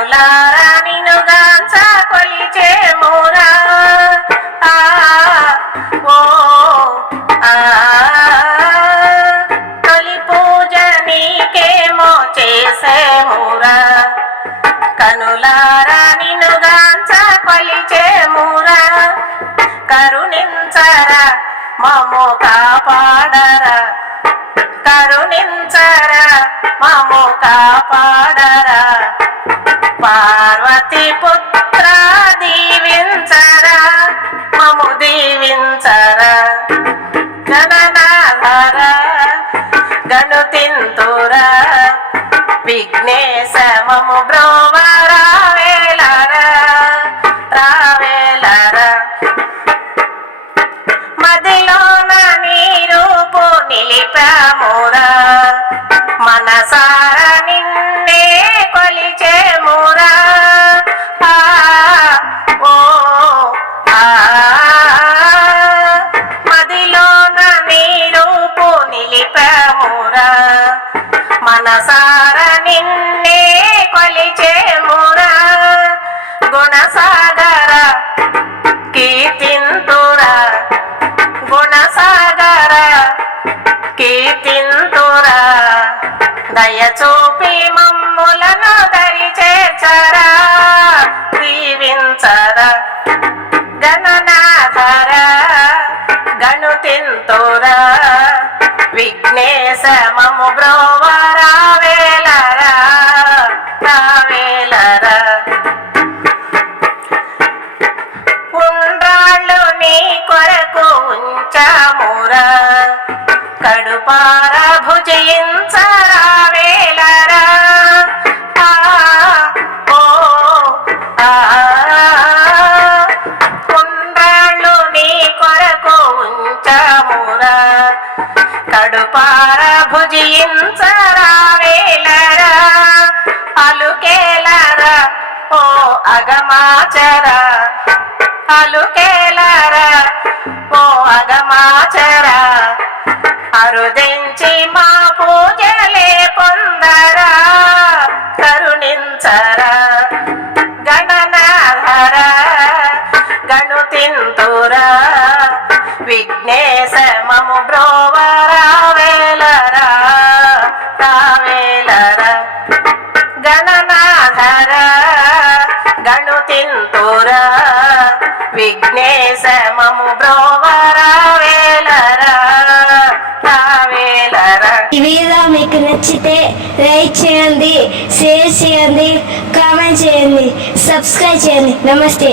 కనులారా నిన్నుగాంచ కొలిచేమురా ఓ తొలి పూజ నీకేమో చేసేమురా కనులారా నిన్నుగాంచ కొలిచేమురా కరుణించరా మమ్ము కాపాడరా కరుణించరా మమ్ము కాపాడరా పార్వతి పుత్ర దీవించరా మమ్ము దీవించరా గణనాథర గణుతింతురా విఘ్నేశ మమ్ము బ్రోవరా వేలరా రావేలరా మదిలోన నీ రూపు నిలిపామురా మనసారా నిన్నే కొలిచేమురా ఓ మదిలోన నీ రూపు నిలిపామురా మనసారా నిన్నే కొలిచేమురా గుణసాగర కీర్తింతురా గుణసాగర కీర్తింతురా దయచూపి మమ్ములను దరి చేర్చరా దీవించరా గణనాథర గణుతింతురా విఘ్నేశ మమ్ము బ్రోవరా వేలరా రావేలరా ఉండ్రాళ్ళు నీ కొరకు ఉంచామురా కడుపార భుజించరా వేలరా ఓ ఉండ్రాళ్ళు నీ కొరకు ఉంచామురా కడుపార భుజించరా వేలరా అలుకేలరా ఓ అగమాచరా అలుకేలరా ఓ అగమాచరా అరుదించి మా పూజలే పొందరా కరుణించరా గణనాథర గణుతింతురా విఘ్నేశ మమ్ము బ్రోవరా వేలరా రావేలరా గణనాథర గణుతింతురా విఘ్నేశ మమ్ము బ్రోవరా వేలరా రావేలరా. ఈ వీడియో మీకు నచ్చితే లైక్ చేయండి, షేర్ చేయండి, కామెంట్ చేయండి, సబ్స్క్రైబ్ చేయండి. నమస్తే.